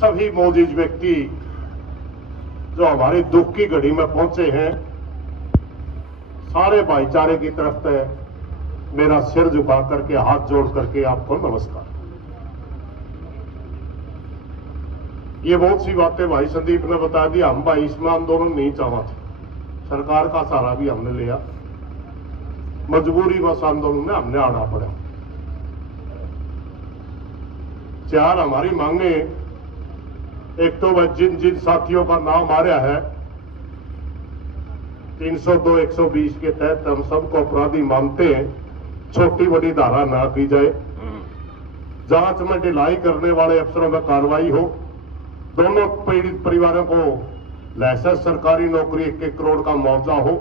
सभी मौजूद व्यक्ति जो हमारे दुख की घड़ी में पहुंचे हैं, सारे भाईचारे की तरफ से मेरा सिर झुका करके हाथ जोड़ करके आपको नमस्कार। ये बहुत सी बातें भाई संदीप ने बता दी। हम भाई इसमें आंदोलन नहीं चाहा थे, सरकार का सहारा भी हमने लिया, मजबूरी बस आंदोलन में हमने आना पड़ा। चार हमारी मांगे, एक तो वह जिन जिन साथियों का नाम आ रहा है 302 120 के तहत हम सबको अपराधी मानते हैं, छोटी बड़ी धारा ना की जाए, जांच में ढिलाई करने वाले अफसरों पर कार्रवाई हो, दोनों पीड़ित परिवारों को लाइसेंस सरकारी नौकरी 1-1 करोड़ का मुआवजा हो,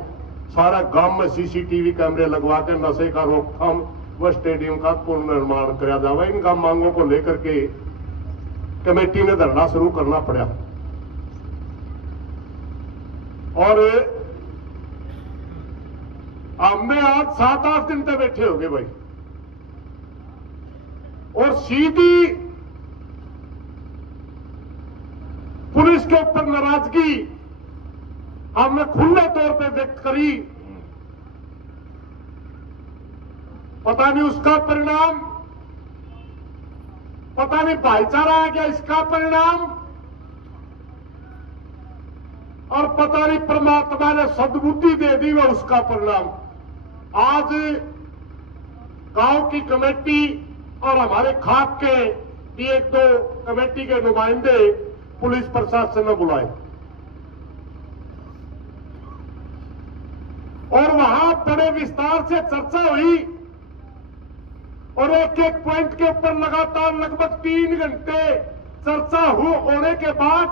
सारा गांव में सीसीटीवी कैमरे लगवा कर नशे का रोकथाम व स्टेडियम का पुनर्निर्माण किया जाए। इन मांगों को लेकर के कमेटी ने धरना शुरू करना पड़ा और हमने आज 7-8 दिन तक बैठे हो गए भाई, और सीधी पुलिस के ऊपर नाराजगी हमने खुले तौर पे व्यक्त करी। पता नहीं उसका परिणाम, पता नहीं भाईचारा आ गया इसका परिणाम, और पता नहीं परमात्मा ने सद्बुद्धि दे दी वह उसका परिणाम। आज गांव की कमेटी और हमारे खाप के 1-2 कमेटी के नुमाइंदे पुलिस प्रशासन ने बुलाए और वहां बड़े विस्तार से चर्चा हुई और एक-एक पॉइंट के ऊपर लगातार लगभग 3 घंटे चर्चा होने के बाद,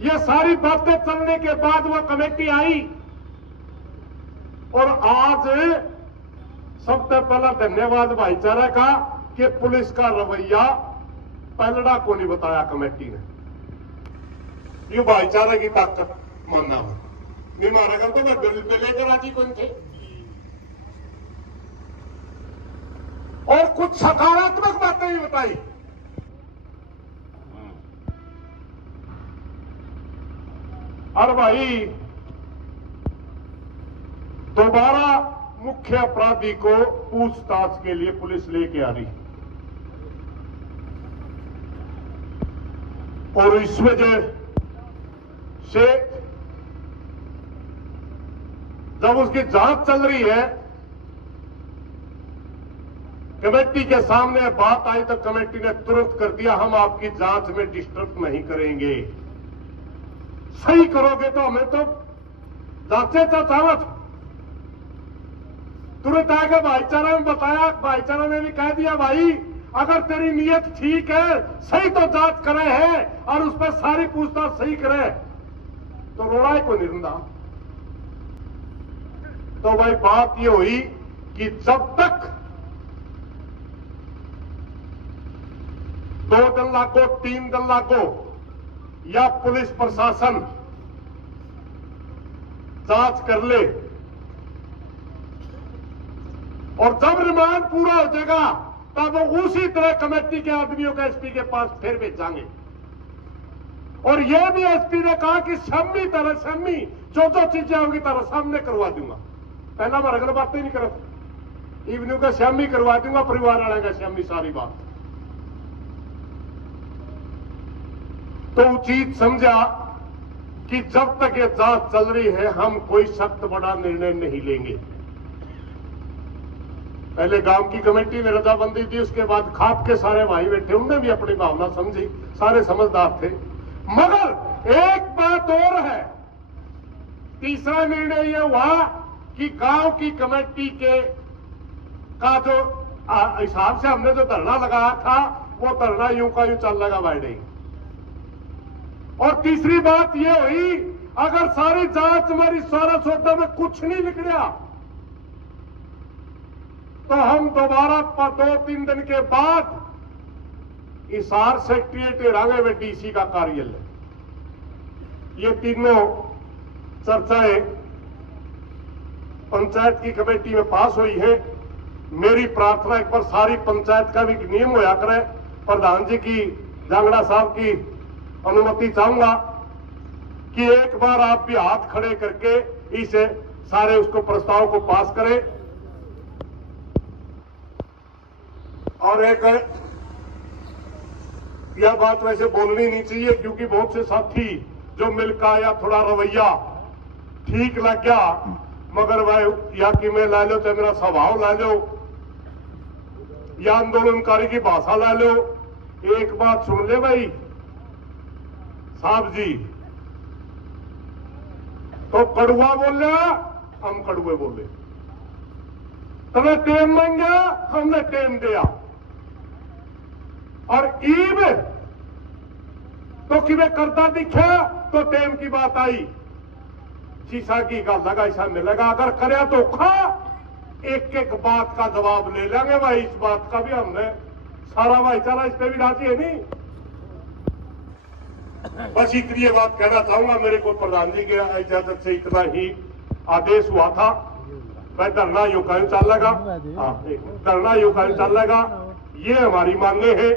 ये सारी बातें चलने के बाद वो कमेटी आई और आज सबसे पहला धन्यवाद भाईचारा का कि पुलिस का रवैया पलड़ा को नहीं बताया कमेटी ने। ये भाईचारा की ताकत मानना है। नहीं मारा कर तो मैं बिल पे लेकर राजी कौन थे, और कुछ सकारात्मक बातें भी बताई। और भाई दोबारा मुख्य अपराधी को पूछताछ के लिए पुलिस लेके आ रही, और इस वजह से जब उसकी जांच चल रही है, कमेटी के सामने बात आई तो कमेटी ने तुरंत कर दिया, हम आपकी जांच में डिस्टर्ब नहीं करेंगे, सही करोगे तो हमें तो जांचे चाहत। तुरंत आगे भाईचारा ने बताया, भाईचारा ने भी कह दिया भाई अगर तेरी नीयत ठीक है, सही तो जांच करे है और उस पर सारी पूछताछ सही करे तो रोड़ा को नहीं रहा। तो भाई बात ये हुई कि जब तक 2 दिन लागो 3 दिन लागो या पुलिस प्रशासन जांच कर ले और जब रिमांड पूरा हो जाएगा तब वो उसी तरह कमेटी के आदमियों को एसपी के पास फिर भेजांगे। और यह भी एसपी ने कहा कि शम्मी जो चीजें होगी तरह सामने करवा दूंगा। पहला मैं अगल बातें नहीं कर, इवनिंग का शामी करवा दूंगा, परिवार वाले का शामी, सारी बात। तो उचित समझा कि जब तक ये जांच चल रही है हम कोई सख्त बड़ा निर्णय नहीं लेंगे। पहले गांव की कमेटी ने रजाबंदी दी, उसके बाद खाप के सारे भाई बैठे, उनने भी अपनी भावना समझी, सारे समझदार थे। मगर एक बात और है, तीसरा निर्णय यह हुआ कि गांव की कमेटी के का जो हिसाब से हमने जो धरना लगाया था वो धरना यूं का यूं चल लगा बैठे। और तीसरी बात यह हुई अगर सारी जांच हमारी सारा सौदा में कुछ नहीं निकला तो हम दोबारा 2-3 दिन के बाद हिसार सेक्रेटरीट रांगे में डीसी का कार्यालय। ये तीनों चर्चाएं पंचायत की कमेटी में पास हुई है। मेरी प्रार्थना एक बार सारी पंचायत का भी नियम होया करे, प्रधान जी की जांगड़ा साहब की अनुमति चाहूंगा कि एक बार आप भी हाथ खड़े करके इस सारे उसको प्रस्ताव को पास करें। और एक यह बात वैसे बोलनी नहीं चाहिए क्योंकि बहुत से साथी जो मिलका या थोड़ा रवैया ठीक लग गया, मगर वह या कि मैं ला लो चाहे मेरा स्वभाव ला लो या आंदोलनकारी की भाषा ला लो। एक बात सुन ले भाई साहब जी, तो कड़ुआ बोले हम कड़ुए बोले, तुम्हें टेम मांगा हमने टेम दिया, और ईब तो कि वे करता दिखा तो टेम की बात आई, शीशा की गल लगा ऐसा मिलेगा, अगर करे तो खा एक एक बात का जवाब ले लेंगे भाई। इस बात का भी हमने सारा भाईचारा इस पे भी राजी है नहीं। बस इतनी ये बात कहना चाहूंगा, मेरे को प्रधान जी के इजाजत से इतना ही आदेश हुआ था। मैं धरना यूं कहीं चलेगा, धरना यूं कहीं चलेगा, ये हमारी मांगे हैं।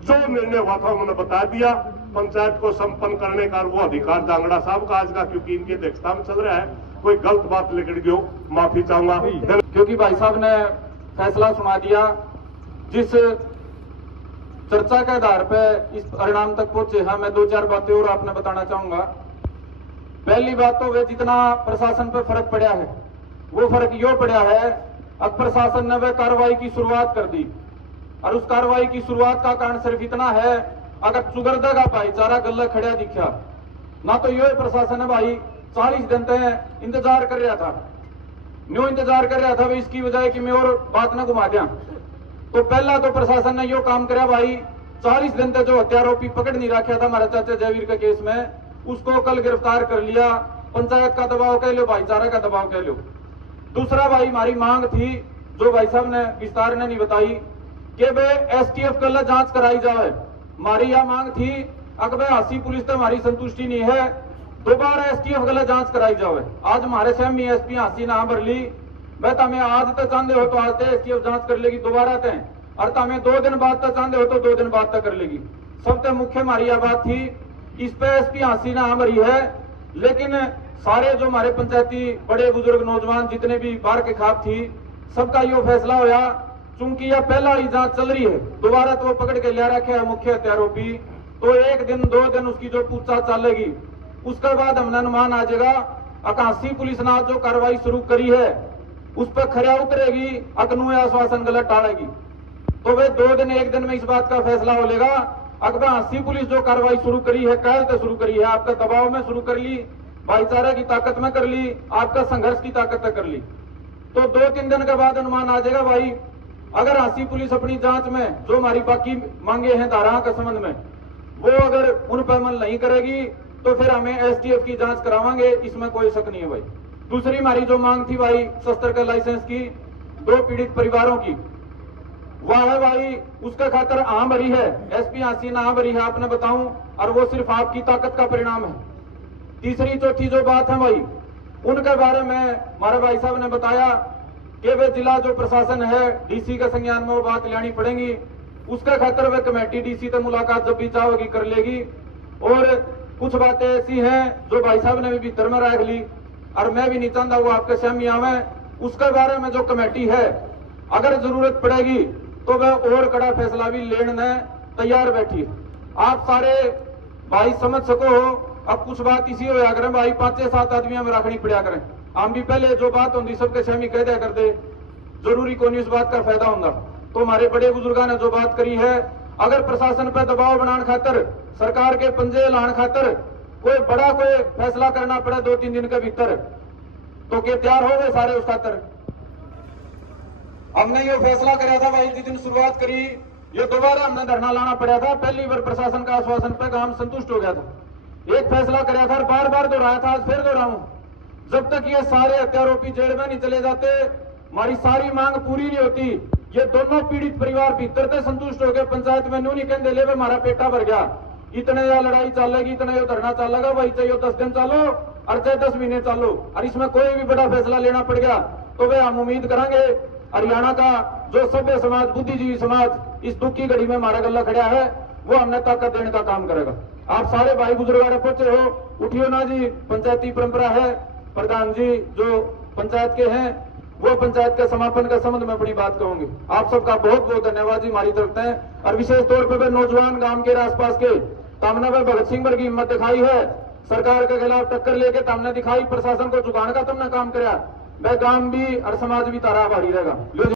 जो निर्णय हुआ था उन्होंने बता दिया। पंचायत को संपन्न करने का वो अधिकार जांगड़ा साहब का आज का, क्योंकि इनकी अध्यक्षता में चल रहा है, कोई गलत बात लिख गई हो माफी चाहूंगा। क्योंकि भाई साहब ने फैसला सुना दिया, जिस चर्चा के आधार पर इस परिणाम तक पहुंचे हैं, मैं 2-4 बातें और आपने बताना चाहूंगा। पहली बात तो वे जितना प्रशासन पर फर्क पड़ा है, वो फर्क यो पड़ा है, अब प्रशासन ने वह कार्रवाई की शुरुआत कर दी, और उस कार्रवाई की शुरुआत का कारण सिर्फ इतना है, अगर चुगरदा का भाईचारा गल्ला खड़ा दिखा ना, तो यो प्रशासन है भाई 40 दिन तक इंतजार कर रहा था। न्यू इंतजार कर रहा था भाई, इसकी वजह कि मैं और बात न घुमा दिया। तो पहला तो प्रशासन ने यो काम कराया भाई, 40 दिन तक जो हत्यारोपी पकड़ नहीं रखा था हमारे चाचा जयवीर के केस में, उसको कल गिरफ्तार कर लिया। पंचायत का दबाव कह लो, भाईचारा का दबाव कह लो। दूसरा भाई हमारी मांग थी, जो भाई साहब ने विस्तार ने नहीं बताई, कि भाई एसटीएफ कल जांच कराई जाए। हमारी यह मांग थी, अगर हासी पुलिस तो हमारी संतुष्टि नहीं है, दोबारा एसटीएफ कल जांच कराई जाए। आज हमारे सहमी एसपी हासी ना भर ली, मैं तमें आज तक चाहते हो तो आज तक एसटीएफ जांच कर लेगी दोबारा तय, और तमें 2 दिन बाद तक चाहते हो तो 2 दिन बाद तक कर लेगी। सबसे मुख्य हमारी यह बात थी, इस पे एसपी हासी ना भरी है, लेकिन सारे जो हमारे पंचायती बड़े बुजुर्ग नौजवान जितने भी बाहर के खाप थी, सबका यो फैसला होया, चूंकि यह पहला ही जांच चल रही है, दोबारा तो वो पकड़ के लिया रखे है मुख्य हत्यारोपी, तो 1 दिन 2 दिन उसकी जो पूछताछ चलेगी, उसके बाद हमने अनुमान आ जाएगा। अकाशी पुलिस ने जो कार्रवाई शुरू करी है उस पर खरा उतरेगी, अकनू आश्वासन गलत टालेगी, तो वे 2 दिन 1 दिन में इस बात का फैसला हो लेगा। अकबर हासी पुलिस जो कार्रवाई शुरू करी है, कल तो शुरू करी है, आपका दबाव में शुरू कर ली, भाईचारा की ताकत में कर ली, आपका संघर्ष की ताकत में कर ली, तो 2-3 दिन के बाद अनुमान आ जाएगा भाई। अगर हासी पुलिस अपनी जांच में जो हमारी बाकी मांगे हैं धाराओं के संबंध में, वो अगर उन पर अमल नहीं करेगी तो फिर हमें एसटीएफ की जांच करावांगे, इसमें कोई शक नहीं है भाई। दूसरी हमारी जो मांग थी भाई शस्त्र के लाइसेंस की 2 पीड़ित परिवारों की, वह है भाई, उसका खातर आ भरी है, एसपी हासी ना भरी है, आपने बताऊं, और वो सिर्फ आपकी ताकत का परिणाम है। तीसरी चौथी जो बात है भाई, उनके बारे में हमारे भाई साहब ने बताया कि वे जिला जो प्रशासन है, डीसी के संज्ञान में वो बात लानी पड़ेगी, उसका खातर वे कमेटी डीसी से मुलाकात जब भी चाहोगी कर लेगी। और कुछ बातें ऐसी हैं जो भाई साहब ने भी भीतर में रख ली, और मैं भी नहीं चाहता वो आपके सामने आवे, उसके बारे में जो कमेटी है, अगर जरूरत पड़ेगी तो वह और कड़ा फैसला भी लेने तैयार बैठी। आप सारे भाई समझ सको, अब कुछ बात इसी हो या करें भाई, 5-7 आदमियों में रखनी पड़ा करें, हम भी पहले जो बात होती सबके सामने कह दिया करते, जरूरी को नहीं उस बात का फायदा होगा। तो हमारे बड़े बुजुर्गों ने जो बात करी है, अगर प्रशासन पर दबाव बनाने खातर, सरकार के पंजे लाने खातर कोई बड़ा कोई फैसला करना पड़े 2-3 दिन के भीतर, तो क्या तैयार हो गए सारे उस खातर? हमने ये फैसला कराया था भाई, जिस दिन शुरुआत करी, ये दोबारा हमने धरना लाना पड़ा था। पहली बार प्रशासन का आश्वासन पे काम संतुष्ट हो गया था, एक फैसला कराया था, बार बार दोहराया था, आज फिर दोहराऊं, जब तक ये सारे हत्यारोपी जेल में नहीं चले जाते, हमारी सारी मांग पूरी नहीं होती। ये दोनों पीड़ित परिवार भीतर से संतुष्ट हो गए, पंचायत में न्यू नहीं कहते ले हमारा पेटा भर गया, इतने यह लड़ाई चलेगी, इतना ये धरना चलेगा भाई, चाहे 10 दिन चालो और चाहे 10 महीने चालो, और इसमें कोई भी बड़ा फैसला लेना पड़ गया तो वे हम उम्मीद करेंगे हरियाणा का जो सभ्य समाज, बुद्धिजीवी समाज इस दुख की घड़ी में हमारा गला खड़ा है, वो हमने ताकत देने का काम करेगा। आप सारे भाई बुजुर्ग पहुंचे हो, उठियो ना जी। पंचायती परंपरा है, प्रधान जी जो पंचायत के हैं वो पंचायत के समापन के संबंध में बड़ी बात कहूंगी। आप सबका बहुत बहुत धन्यवाद जी हमारी तरफ से। और विशेष तौर पर नौजवान गांव के आसपास के तामना में भगत सिंह वर्ग की हिम्मत दिखाई है, सरकार के खिलाफ टक्कर लेके तामने दिखाई, प्रशासन को झुकाने का तुमने काम कराया, वह गांव भी और समाज भी तारा आभारी रहेगा।